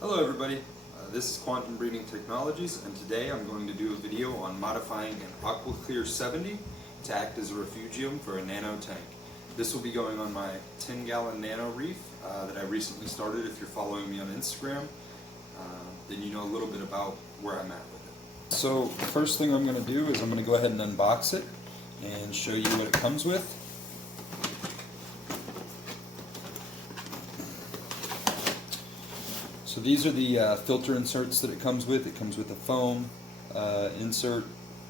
Hello everybody, this is Quantum Breeding Technologies, and today I'm going to do a video on modifying an AquaClear 70 to act as a refugium for a nano tank. This will be going on my 10-gallon Nano Reef that I recently started. If you're following me on Instagram, then you know a little bit about where I'm at with it. So the first thing I'm going to do is I'm going to go ahead and unbox it and show you what it comes with. So these are the filter inserts that it comes with. It comes with a foam insert,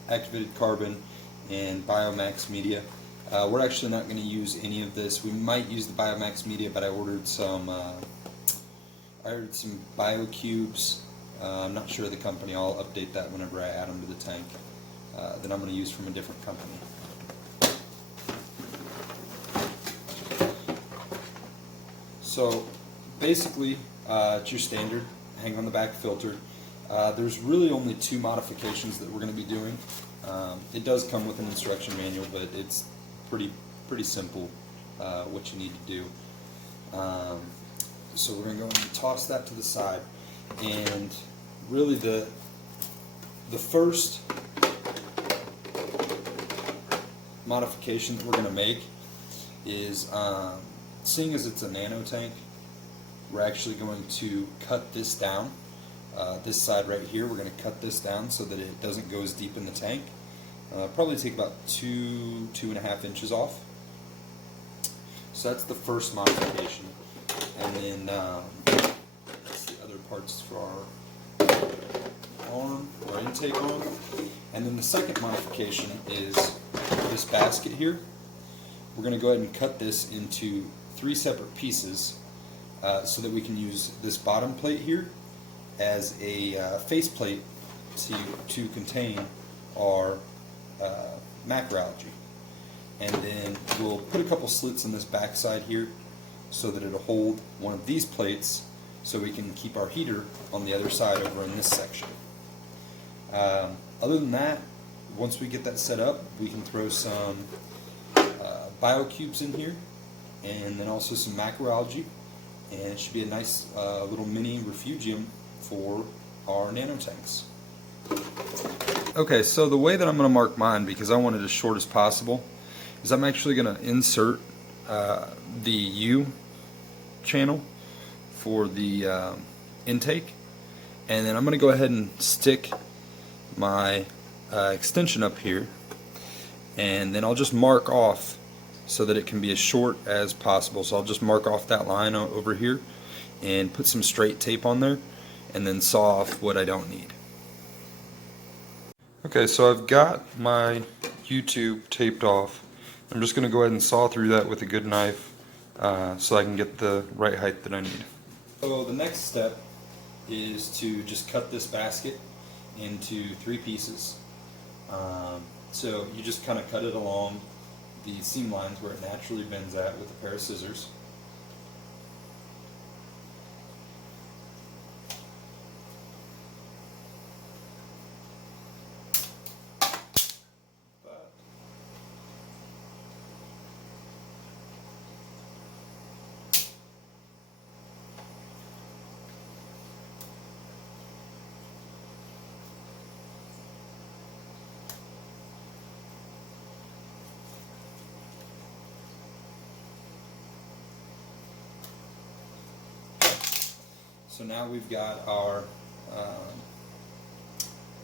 activated carbon, and Biomax media. We're actually not going to use any of this. We might use the Biomax media, but I ordered some BioCubes. I'm not sure of the company. I'll update that whenever I add them to the tank. That I'm going to use from a different company. So basically, it's your standard hang on the back filter. There's really only two modifications that we're going to be doing. It does come with an instruction manual, but it's pretty simple what you need to do. So we're going to go and toss that to the side, and really the first modification that we're going to make is, seeing as it's a nano tank, we're actually going to cut this down. This side right here, we're going to cut this down so that it doesn't go as deep in the tank. Probably take about 2.5 inches off. So that's the first modification. And then that's the other parts for our arm, our intake arm. And then the second modification is this basket here. We're going to go ahead and cut this into 3 separate pieces. So that we can use this bottom plate here as a face plate to contain our macroalgae. And then we'll put a couple slits in this back side here so that it'll hold one of these plates so we can keep our heater on the other side over in this section. Other than that, once we get that set up, we can throw some BioCubes in here and then also some macroalgae. And it should be a nice little mini refugium for our nano tanks. Okay, so the way that I'm going to mark mine, because I want it as short as possible, is I'm actually going to insert the U channel for the intake, and then I'm going to go ahead and stick my extension up here, and then I'll just mark off so that it can be as short as possible. So I'll just mark off that line over here and put some straight tape on there and then saw off what I don't need. Okay, so I've got my U-tube taped off. I'm just going to go ahead and saw through that with a good knife so I can get the right height that I need. So the next step is to just cut this basket into 3 pieces. So you just kind of cut it along the seam lines where it naturally bends at with a pair of scissors. So now we've got our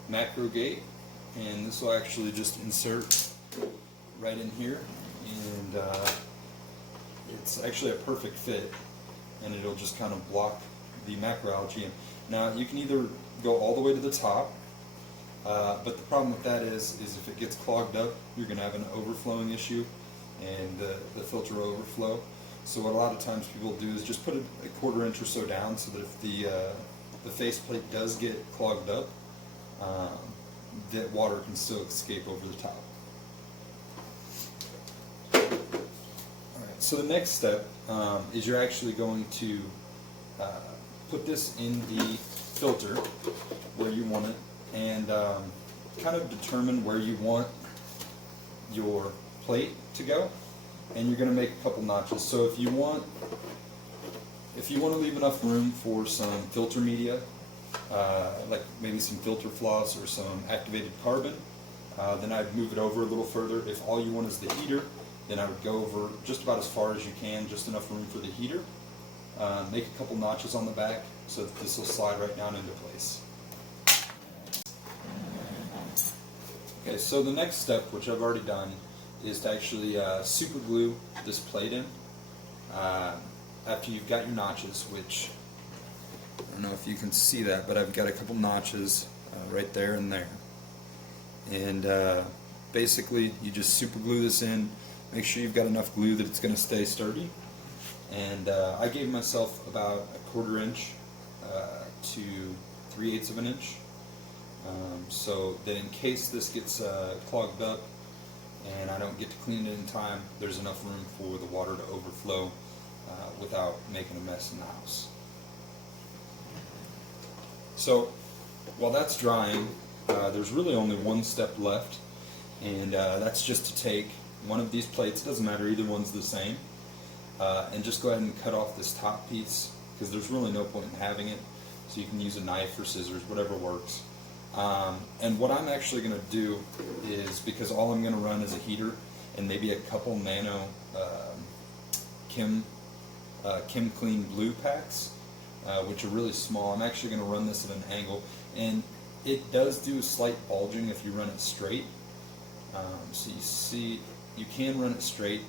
macro gate, and this will actually just insert right in here, and it's actually a perfect fit, and it'll just kind of block the macroalgae. Now you can either go all the way to the top, but the problem with that is if it gets clogged up, you're going to have an overflowing issue, and the filter will overflow. So what a lot of times people do is just put a 1/4 inch or so down, so that if the faceplate does get clogged up, that water can still escape over the top. Alright, so the next step is you're actually going to put this in the filter where you want it, and kind of determine where you want your plate to go. And you're going to make a couple notches. So if you want if you want to leave enough room for some filter media, like maybe some filter floss or some activated carbon, then I'd move it over a little further. If all you want is the heater, then I would go over just about as far as you can, just enough room for the heater. Make a couple notches on the back so that this will slide right down into place. Okay, so the next step, which I've already done, is to actually super glue this plate in. After you've got your notches, which I don't know if you can see that, but I've got a couple notches right there and there. And basically you just super glue this in. Make sure you've got enough glue that it's going to stay sturdy. And I gave myself about 1/4 inch to 3/8 of an inch, so that in case this gets clogged up and I don't get to clean it in time, there's enough room for the water to overflow without making a mess in the house. So while that's drying, there's really only one step left, and that's just to take one of these plates, it doesn't matter, either one's the same, and just go ahead and cut off this top piece, because there's really no point in having it, so you can use a knife or scissors, whatever works. And what I'm actually going to do is, because all I'm going to run is a heater and maybe a couple nano Chem Clean blue packs, which are really small. I'm actually going to run this at an angle, and it does do a slight bulging if you run it straight. So you see, you can run it straight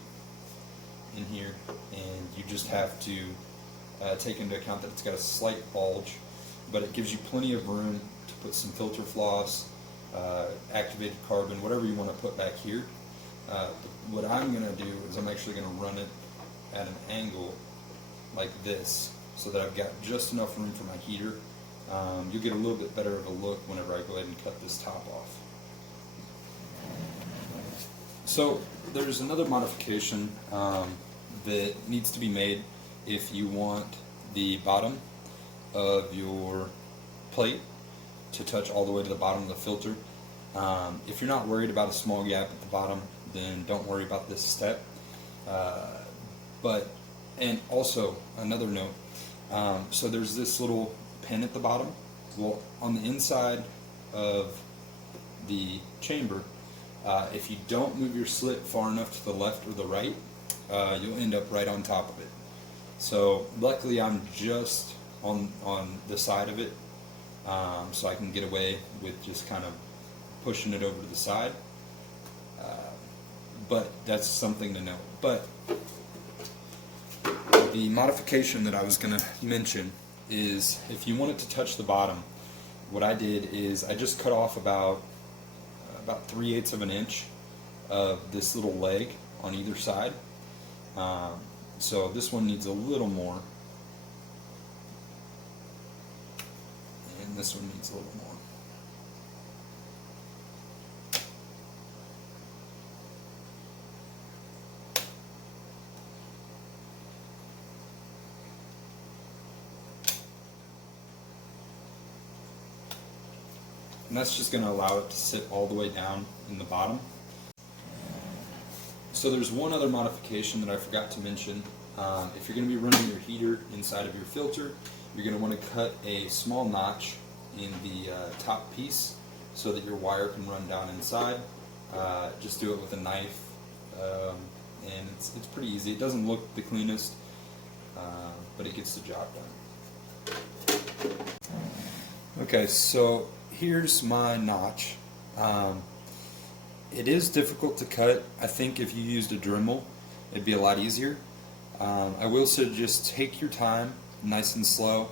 in here, and you just have to take into account that it's got a slight bulge, but it gives you plenty of room to put some filter floss, activated carbon, whatever you want to put back here. What I'm going to do is I'm actually going to run it at an angle like this, so that I've got just enough room for my heater. You'll get a little bit better of a look whenever I go ahead and cut this top off. So there's another modification that needs to be made if you want the bottom of your plate to touch all the way to the bottom of the filter. If you're not worried about a small gap at the bottom, then don't worry about this step. And also another note, so there's this little pin at the bottom. Well, on the inside of the chamber, if you don't move your slit far enough to the left or the right, you'll end up right on top of it. So luckily I'm just on the side of it, so I can get away with just kind of pushing it over to the side. But that's something to know. But the modification that I was going to mention is, if you want it to touch the bottom, what I did is I just cut off about 3/8 of an inch of this little leg on either side. So this one needs a little more, and this one needs a little more. And that's just going to allow it to sit all the way down in the bottom. So there's one other modification that I forgot to mention. If you're going to be running your heater inside of your filter, you're going to want to cut a small notch in the top piece so that your wire can run down inside. Just do it with a knife, and it's pretty easy. It doesn't look the cleanest, but it gets the job done. Okay, so here's my notch. It is difficult to cut. I think if you used a Dremel, it'd be a lot easier. I will say just take your time, nice and slow,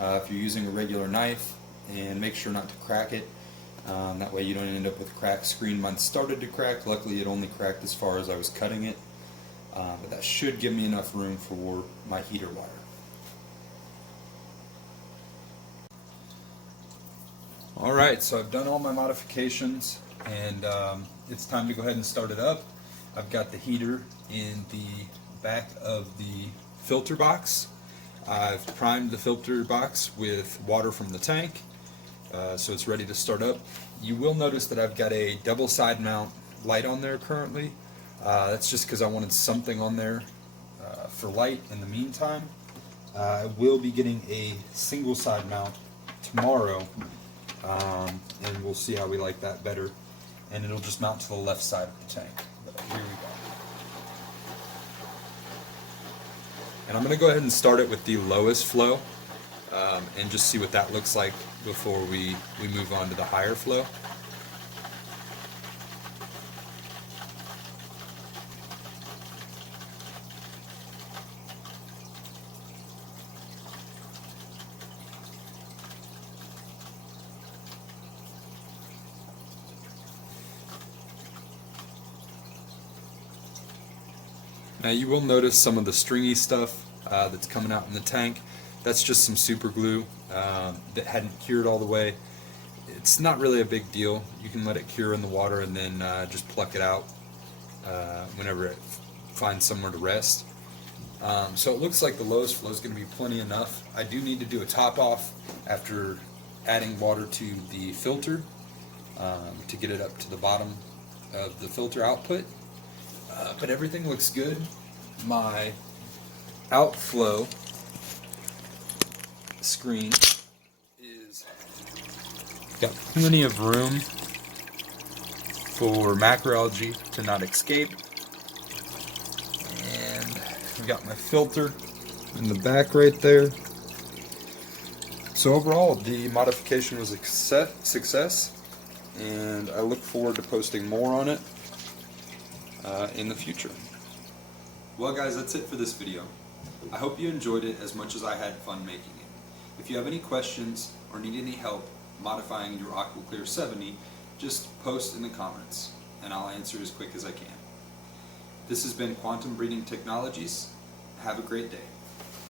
if you're using a regular knife, and make sure not to crack it. That way you don't end up with a cracked screen. Mine started to crack. Luckily it only cracked as far as I was cutting it. But that should give me enough room for my heater wire. Alright, so I've done all my modifications, and it's time to go ahead and start it up. I've got the heater in the back of the filter box. I've primed the filter box with water from the tank, so it's ready to start up. You will notice that I've got a double side mount light on there currently. That's just because I wanted something on there for light in the meantime. I will be getting a single side mount tomorrow, and we'll see how we like that better. And it'll just mount to the left side of the tank. But here we go. And I'm going to go ahead and start it with the lowest flow, and just see what that looks like before we move on to the higher flow. Now you will notice some of the stringy stuff that's coming out in the tank. That's just some super glue that hadn't cured all the way. It's not really a big deal. You can let it cure in the water and then just pluck it out whenever it finds somewhere to rest. So it looks like the lowest flow is going to be plenty enough. I do need to do a top off after adding water to the filter to get it up to the bottom of the filter output. But everything looks good. My outflow screen is got plenty of room for macroalgae to not escape. And I've got my filter in the back right there. So overall, the modification was a success, and I look forward to posting more on it in the future. Well guys, that's it for this video. I hope you enjoyed it as much as I had fun making it. If you have any questions or need any help modifying your AquaClear 70, just post in the comments and I'll answer as quick as I can. This has been Quantum Breeding Technologies. Have a great day.